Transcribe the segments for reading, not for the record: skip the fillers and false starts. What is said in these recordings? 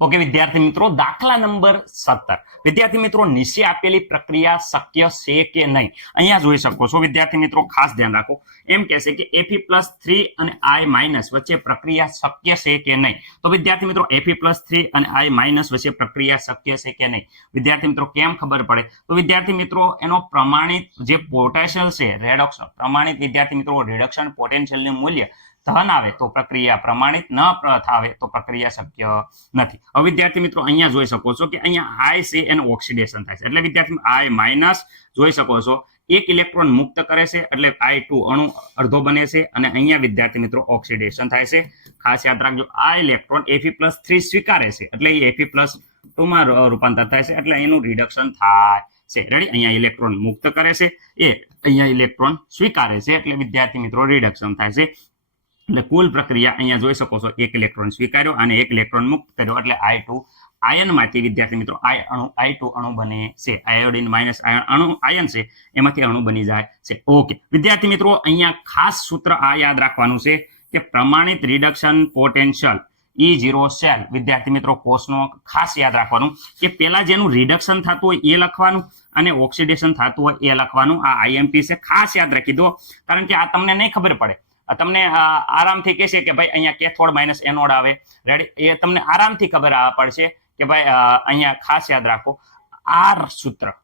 Okay વિદ્યાર્થી મિત્રો, દાખલા નંબર 17. વિદ્યાર્થી મિત્રો, નીચે આપેલી પ્રક્રિયા શક્ય છે કે નહીં? અહીંયા જોઈ શકો છો વિદ્યાર્થી મિત્રો, ખાસ ધ્યાન રાખો. એમ કહેશે કે Fe+3 અને I- વચ્ચે પ્રક્રિયા શક્ય છે કે નહીં? તો વિદ્યાર્થી મિત્રો, Fe+3 અને I- વચ્ચે પ્રક્રિયા શક્ય છે કે નહીં? વિદ્યાર્થી મિત્રો, કેમ ખબર પડે? તો વિદ્યાર્થી મિત્રો, એનો પ્રમાણિત જે પોટેન્શિયલ છે રેડોક્સ પ્રમાણિત વિદ્યાર્થી મિત્રો રિડક્શન પોટેન્શિયલનું મૂલ્ય ધન આવે તો પ્રક્રિયા પ્રમાણિત, ન આવે તો પ્રક્રિયા શક્ય નથી. હવે વિદ્યાર્થી મિત્રો, અહીંયા જોઈ શકો છો કે અહીંયા I છે એનું ઓક્સિડેશન થાય છે. એટલે વિદ્યાર્થી I- જોઈ શકો છો એક ઇલેક્ટ્રોન મુક્ત કરે છે એટલે I2 અણુ અડધો બને છે અને અહીંયા વિદ્યાર્થી મિત્રો ઓક્સિડેશન થાય છે. ખાસ યાદ રાખજો, આ ઇલેક્ટ્રોન Fe+3 સ્વીકારે છે એટલે એ Fe+2 માં રૂપાંતર થાય છે એટલે એનું રિડક્શન થાય છે. રેડી? અહીંયા ઇલેક્ટ્રોન મુક્ત કરે છે, એ અહીંયા ઇલેક્ટ્રોન સ્વીકારે છે એટલે વિદ્યાર્થી મિત્રો રિડક્શન થાય છે. એટલે કુલ પ્રક્રિયા અહીંયા જોઈ શકો છો, એક ઇલેક્ટ્રોન સ્વીકાર્યો અને એક ઇલેક્ટ્રોન મુક્ત કર્યો એટલે I2 આયનમાંથી વિદ્યાર્થી મિત્રો I2 અણુ બને છે. આયોડિન માઇનસ આયન છે એમાંથી અણુ બની જાય છે. ઓકે વિદ્યાર્થી મિત્રો, અહીંયા ખાસ સૂત્ર આ યાદ રાખવાનું છે કે પ્રમાણિત રિડક્શન પોટેન્શિયલ E0 સેલ વિદ્યાર્થી મિત્રો કોષનો ખાસ યાદ રાખવાનું કે પેલા જેનું રિડક્શન થતું હોય એ લખવાનું અને ઓક્સિડેશન થતું હોય એ લખવાનું. આ IMP છે, ખાસ યાદ રાખી દો, કારણ કે આ તમને નહીં ખબર પડે. તમને આરામથી કહેશે કે ભાઈ અહીંયા કેથોડ માઇનસ એનોડ આવે. રેડી? એ તમને આરામથી ખબર પડશે કે ભાઈ અહીંયા ખાસ યાદ રાખો, આ સૂત્ર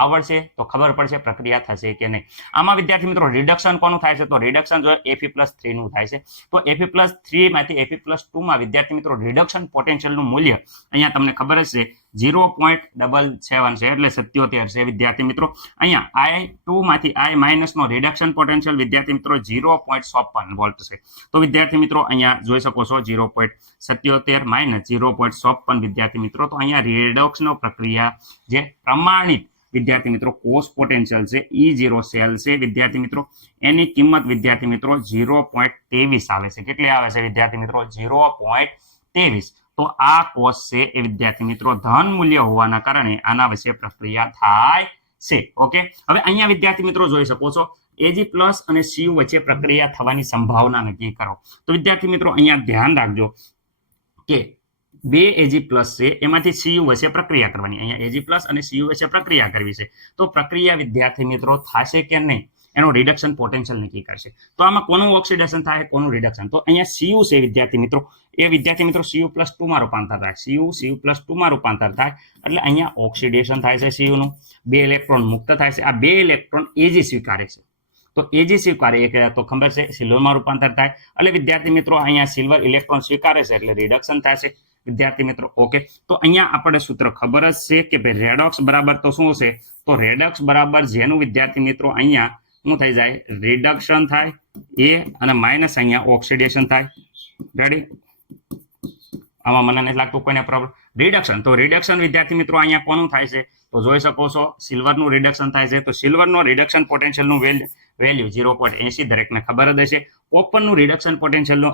આવડશે તો ખબર પડશે પ્રક્રિયા થશે કે નહીં. આમાં વિદ્યાર્થી મિત્રો રિડક્શન કોનું થાય છે? તો રિડક્શન જો Fe+3 નું થાય છે. તો Fe+3 માંથી Fe+2 માં વિદ્યાર્થી મિત્રો રિડક્શન પોટેન્શિયલનું મૂલ્ય અહીંયા તમને ખબર જ છે 0.77 છે એટલે 77 છે વિદ્યાર્થી મિત્રો. અહીંયા I2 માંથી I- નો રિડક્શન પોટેન્શિયલ વિદ્યાર્થી મિત્રો 0.54 વોલ્ટ છે. તો વિદ્યાર્થી મિત્રો અહીંયા જોઈ શકો છો 0.77 માઇનસ 0.54 વિદ્યાર્થી મિત્રો. તો અહીંયા રિડક્શન પ્રક્રિયા જે પ્રમાણિત વિદ્યાર્થી મિત્રો કોષ પોટેન્શિયલ છે E0 સેલ છે વિદ્યાર્થી મિત્રો, એની કિંમત વિદ્યાર્થી મિત્રો 0.23 આવે છે. કેટલી આવે છે વિદ્યાર્થી મિત્રો? 0.23. તો આ કોષ છે એ વિદ્યાર્થી મિત્રો ધન મૂલ્ય હોવાના કારણે આના વિશે પ્રક્રિયા થાય છે. ઓકે, હવે અહીંયા વિદ્યાર્થી મિત્રો જોઈ શકો છો Ag+ અને Cu વચ્ચે પ્રક્રિયા થવાની સંભાવના નક્કી કરો. તો વિદ્યાર્થી મિત્રો અહીંયા ધ્યાન રાખજો કે બે Ag+ છે એમાંથી Cu વચ્ચે પ્રક્રિયા કરવાની. અહીંયા Ag+ અને Cu વચ્ચે પ્રક્રિયા કરવી છે. તો પ્રક્રિયા વિદ્યાર્થી મિત્રો થશે કે નહીં એનો રિડક્શન પોટેન્શિયલ નક્કી કરશે. તો આમાં કોનું ઓક્સિડેશન થાય, કોનું રિડક્શન? તો અહીંયા Cu છે વિદ્યાર્થી મિત્રો, એ વિદ્યાર્થી મિત્રો Cu+2 માં રૂપાંતર થાય. Cu+2 માં રૂપાંતર થાય એટલે અહીંયા ઓક્સિડેશન થાય છે Cu નું. બે ઇલેક્ટ્રોન મુક્ત થાય છે. આ બે ઇલેક્ટ્રોન Ag સ્વીકારે છે. તો Ag સ્વીકારે તો ખબર છે સિલ્વરમાં રૂપાંતર થાય એટલે વિદ્યાર્થી મિત્રો અહીંયા સિલ્વર ઇલેક્ટ્રોન સ્વીકારે છે એટલે રિડક્શન થાય છે વિદ્યાર્થી મિત્રો. ઓકે, તો અહીંયા આપણે સૂત્ર ખબર જ છે કે ભાઈ રેડોક્સ બરાબર તો શું છે? તો રેડોક્સ બરાબર જેનું વિદ્યાર્થી મિત્રો અહીંયા શું થઈ જાય? રિડક્શન થાય એ અને માઇનસ અહીંયા ઓક્સિડેશન થાય. રેડી? આમાં મને નથી લાગતું કોઈને પ્રોબ્લેમ. રિડક્શન, તો રિડક્શન વિદ્યાર્થી મિત્રો અહીંયા કોનું થાય છે? તો જોઈ શકો છો સિલ્વરનું રિડક્શન થાય છે. તો સિલ્વરનો રિડક્શન પોટેન્શિયલનું વેલ્યુ 0.80 દરેકને ખબર જ હશે. કોપરનું રિડક્શન પોટેન્શિયલનું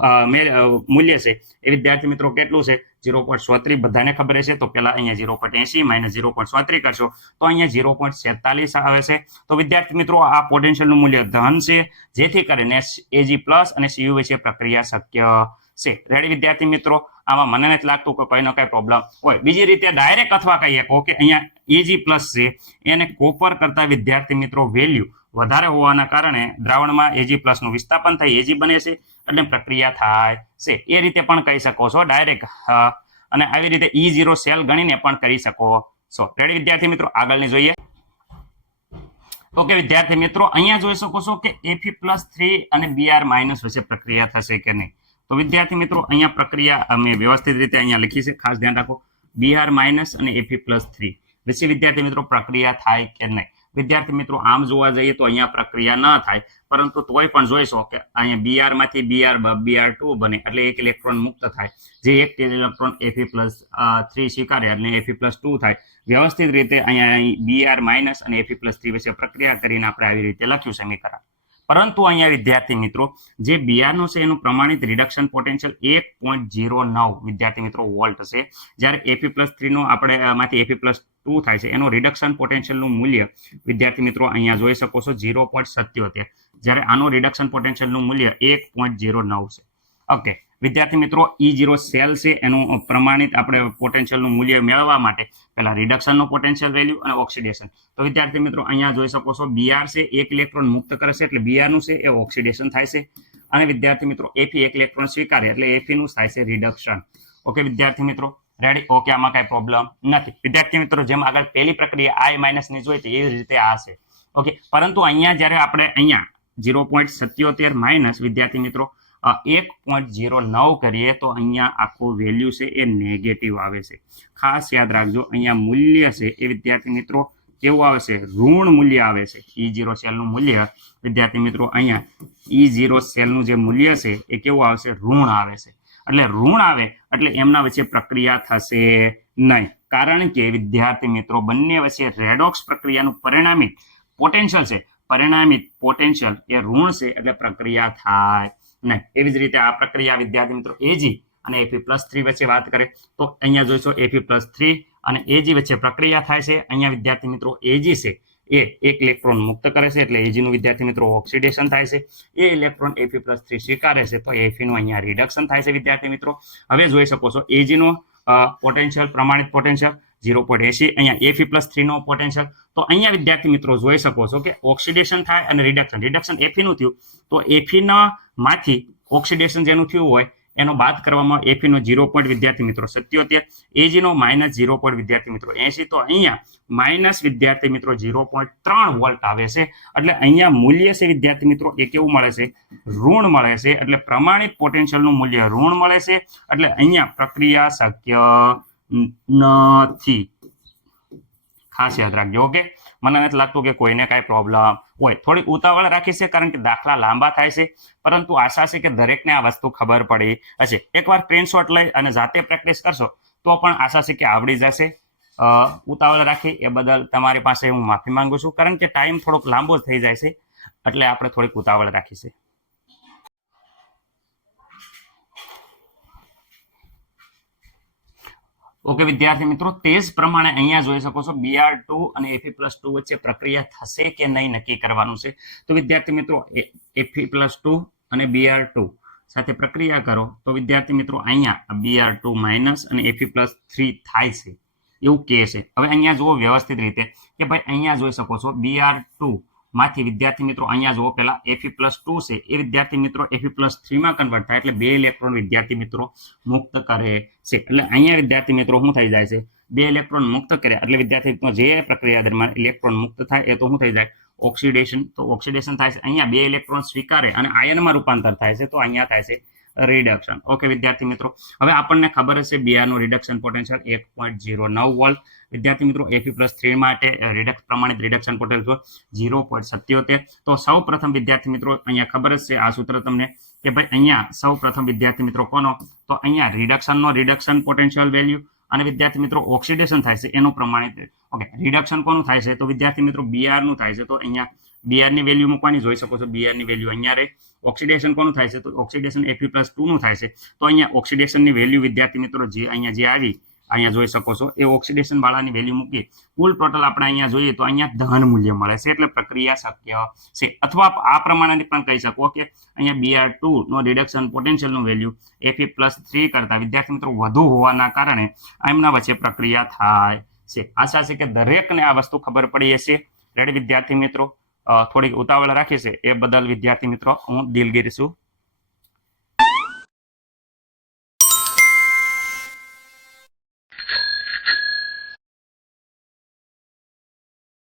મૂલ્ય છે એ વિદ્યાર્થી મિત્રો કેટલું છે? 0.34 બધાને ખબર હશે. તો પેલા અહીંયા 0.80 માઇનસ 0.34 કરશો તો અહીંયા 0.47 આવે છે. તો વિદ્યાર્થી મિત્રો આ પોટેન્શિયલનું મૂલ્ય ધન છે, જેથી કરીને Ag+ અને Cu વચ્ચે પ્રક્રિયા શક્ય છે. રેડી વિદ્યાર્થી મિત્રો? આમાં મને નથી લાગતું કે કઈનો કઈ પ્રોબ્લેમ હોય. બીજી રીતે ડાયરેક્ટ અથવા કહીએ કે અહીંયા Ag+ છે એને કોપર કરતા વિદ્યાર્થી મિત્રો વેલ્યુ વધારે હોવાના કારણે દ્રાવણમાં Ag+ નું વિસ્થાપન થઈ Ag બને છે એટલે પ્રક્રિયા થાય છે. એ રીતે પણ કહી શકો છો ડાયરેક્ટ, અને આવી રીતે E0 સેલ ગણીને પણ કરી શકો છો. રેડી વિદ્યાર્થી મિત્રો? આગળની જોઈએ. ઓકે વિદ્યાર્થી મિત્રો, અહીંયા જોઈ શકો છો કે Fe+3 અને Br- વચ્ચે પ્રક્રિયા થશે કે નહીં? તો વિદ્યાર્થી મિત્રો અહીંયા પ્રક્રિયા અમે વ્યવસ્થિત રીતે અહીંયા લખી છે, ખાસ ધ્યાન રાખો. Br- અને Fe+3 વચ્ચે વિદ્યાર્થી મિત્રો પ્રક્રિયા થાય કે નહીં? વિદ્યાર્થી મિત્રો આમ જોવા જઈએ તો અહીંયા પ્રક્રિયા ન થાય, પરંતુ તોય પણ જોઈશો કે અહીંયા Br માંથી Br2 બને એટલે એક ઇલેક્ટ્રોન મુક્ત થાય, જે એક ઇલેક્ટ્રોન Fe+3 સ્વીકારે એટલે Fe+2 થાય. વ્યવસ્થિત રીતે અહીંયા Br- અને Fe+3 વચ્ચે પ્રક્રિયા કરીને આપણે આવી રીતે લખ્યું સમીકરણ. પરંતુ અહીંયા વિદ્યાર્થી મિત્રો જે Br નો છે એનું પ્રમાણિત રિડક્શન પોટેન્શિયલ 1.09 વિદ્યાર્થી મિત્રો વોલ્ટ છે, જ્યારે Fe+3 નો આપણે માંથી Fe+2 થાય છે એનો રિડક્શન પોટેન્શિયલનું મૂલ્ય વિદ્યાર્થી મિત્રો અહીંયા જોઈ શકો છો 0.77, જ્યારે આનો રિડક્શન પોટેન્શિયલનું મૂલ્ય 1.09 છે. ઓકે, વિદ્યાર્થી મિત્રો E0 સેલ છે એનું પ્રમાણિત આપણે પોટેન્શિયલનું મૂલ્ય મેળવવા માટે પહેલા રિડક્શનનો પોટેન્શિયલ વેલ્યુ અને ઓક્સિડેશન. તો વિદ્યાર્થી મિત્રો અહીંયા જોઈ શકો છો Br છે એક ઇલેક્ટ્રોન મુક્ત કરે છે એટલે Br નું છે એ ઓક્સિડેશન થાય છે અને વિદ્યાર્થી મિત્રો Fe એક ઇલેક્ટ્રોન સ્વીકારે એટલે Fe નું થાય છે રિડક્શન. ઓકે વિદ્યાર્થી મિત્રો રેડી? ઓકે, આમાં કઈ પ્રોબ્લેમ નથી. વિદ્યાર્થી મિત્રો જેમ આગળ પહેલી પ્રક્રિયા I- ની જોઈ એવી રીતે આ છે. ઓકે, પરંતુ અહીંયા જ્યારે આપણે અહીંયા 0.77 માઇનસ વિદ્યાર્થી મિત્રો 1.09 કરીએ તો અહીંયા આખું વેલ્યુ છે એ નેગેટિવ આવે છે. ખાસ યાદ રાખજો અહીંયા મૂલ્ય છે એ વિદ્યાર્થી મિત્રો કેવું આવે છે? ઋણ મૂલ્ય આવે છે. E0 સેલનું મૂલ્ય વિદ્યાર્થી મિત્રો અહીંયા E0 સેલનું જે મૂલ્ય છે એ કેવું આવશે? ઋણ આવે છે. એટલે ઋણ આવે એટલે એમના વચ્ચે પ્રક્રિયા થશે નહીં, કારણ કે વિદ્યાર્થી મિત્રો બંને વચ્ચે રેડોક્સ પ્રક્રિયાનું પરિણામિત પોટેન્શિયલ છે, પરિણામિત પોટેન્શિયલ એ ઋણ છે એટલે પ્રક્રિયા થાય નહીં. એવી જ રીતે આ પ્રક્રિયા વિદ્યાર્થી મિત્રો Ag અને Fe+3 વચ્ચે વાત કરે તો અહીંયા જોઈશો Fe+3 અને Ag વચ્ચે પ્રક્રિયા થાય છે. અહીંયા વિદ્યાર્થી મિત્રો Ag છે એ એક ઇલેક્ટ્રોન મુક્ત કરે છે એટલે Ag નું વિદ્યાર્થી મિત્રો ઓક્સિડેશન થાય છે. એ ઇલેક્ટ્રોન Fe+3 સ્વીકારે છે તો Fe નું અહીંયા રિડક્શન થાય છે વિદ્યાર્થી મિત્રો. હવે જોઈ શકો છો Ag નો પોટેન્શિયલ પ્રમાણિત પોટેન્શિયલ 0.80, અહીંયા Fe+3 નો પોટેન્શિયલ. તો અહીંયા વિદ્યાર્થી મિત્રો જોઈ શકો છો કે ઓક્સિડેશન થાય અને રિડક્શન Fe નું થયું તો Fe ના માંથી ઓક્સિડેશન જેનું થયું હોય એનો બાદ કરવામાં Fe નો 0. વિદ્યાર્થી મિત્રો 77, Ag નો -0. વિદ્યાર્થી મિત્રો 80. તો અહીંયા માઇનસ વિદ્યાર્થી મિત્રો 0.3 વોલ્ટ આવે છે એટલે અહીંયા મૂલ્ય છે વિદ્યાર્થી મિત્રો એ કેવું મળે છે? ઋણ મળે છે. એટલે પ્રમાણિત પોટેન્શિયલનું મૂલ્ય ઋણ મળે છે એટલે અહીંયા પ્રક્રિયા શક્ય નથી. ખાસ યાદ રાખજો. ઓકે, મને નથી લાગતું કે કોઈને કાંઈ પ્રોબ્લેમ હોય. થોડી ઉતાવળ રાખી છે કારણ કે દાખલા લાંબા થાય છે, પરંતુ આશા છે કે દરેકને આ વસ્તુ ખબર પડી હશે. એકવાર સ્ક્રીનશોટ લઈ અને જાતે પ્રેક્ટિસ કરશો તો પણ આશા છે કે આવડી જશે. ઉતાવળ રાખી એ બદલ તમારી પાસે હું માફી માંગુ છું, કારણ કે ટાઈમ થોડોક લાંબો થઈ જાય છે એટલે આપણે થોડીક ઉતાવળ રાખી છે. ઓકે વિદ્યાર્થી મિત્રો, તે જ પ્રમાણે અહીંયા જોઈ શકો છો Br2 અને Fe+2 વચ્ચે પ્રક્રિયા થશે કે નહીં નક્કી કરવાનું છે. તો વિદ્યાર્થી મિત્રો Fe+2 અને Br2 સાથે પ્રક્રિયા કરો તો વિદ્યાર્થી મિત્રો અહીંયા Br2 માઇનસ અને Fe+3 થાય છે એવું કહે છે. હવે અહીંયા જુઓ વ્યવસ્થિત રીતે કે ભાઈ અહીંયા જોઈ શકો છો Br2 માંથી વિદ્યાર્થી મિત્રો અહીંયા જુઓ પહેલા Fe+2 છે એ વિદ્યાર્થી મિત્રો Fe+3 માં કન્વર્ટ થાય એટલે 2 ઇલેક્ટ્રોન વિદ્યાર્થી મિત્રો મુક્ત કરે છે. એટલે અહીંયા વિદ્યાર્થી મિત્રો શું થઈ જાય છે? 2 ઇલેક્ટ્રોન મુક્ત કર્યા એટલે વિદ્યાર્થી મિત્રો જે પ્રક્રિયા દરમિયાન ઇલેક્ટ્રોન મુક્ત થાય એ તો શું થઈ જાય? ઓક્સિડેશન. તો ઓક્સિડેશન થાય છે, અહીંયા 2 ઇલેક્ટ્રોન સ્વીકારે અને આયનમાં રૂપાંતર થાય છે તો અહીંયા થાય છે રિડક્શન. ઓકે વિદ્યાર્થી મિત્રો, હવે આપણને ખબર હશે Br નું રિડક્શન પોટેન્શિયલ 1.09 વોલ્ટ. વિદ્યાર્થી મિત્રો Fe+3 માટે પ્રમાણિત રિડક્શન પોટેન્શિયલ 0.77. તો સૌ પ્રથમ વિદ્યાર્થી મિત્રો અહીંયા ખબર જ છે આ સૂત્ર તમને કે ભાઈ અહીંયા સૌ પ્રથમ વિદ્યાર્થી મિત્રો કોનો? તો અહીંયા રિડક્શન પોટેન્શિયલ વેલ્યુ અને વિદ્યાર્થી મિત્રો ઓક્સિડેશન થાય છે એનું પ્રમાણિત. ઓકે, રિડક્શન કોનું થાય છે? તો વિદ્યાર્થી મિત્રો Br નું થાય છે. તો અહીંયા Br ની વેલ્યુ મૂકવાની, જોઈ શકો છો Br ની વેલ્યુ અહીંયા રહે. ઓક્સિડેશન કોનું થાય છે? તો ઓક્સિડેશન Fe+2 નું થાય છે. તો અહીંયા ઓક્સિડેશનની વેલ્યુ વિદ્યાર્થી મિત્રો જે અહીંયા આવી અહીંયા જોઈ શકો છો એ ઓક્સિડેશન વાળાની વેલ્યુ મૂકી કુલ ટોટલ આપણે અહીંયા જોઈએ તો અહીંયા ધન મૂલ્ય મળે છે એટલે પ્રક્રિયા શક્ય છે. અથવા આ પ્રમાણે પણ કહી શકો કે અહીંયા Br2 નો રિડક્શન પોટેન્શિયલનું વેલ્યુ Fe+3 કરતા વિદ્યાર્થી મિત્રો વધુ હોવાના કારણે એમના વચ્ચે પ્રક્રિયા થાય છે. આશા છે કે દરેકને આ વસ્તુ ખબર પડી હશે. રેડી વિદ્યાર્થી મિત્રો, થોડીક ઉતાવળ રાખી છે એ બદલ વિદ્યાર્થી મિત્રો હું દિલગીર છું.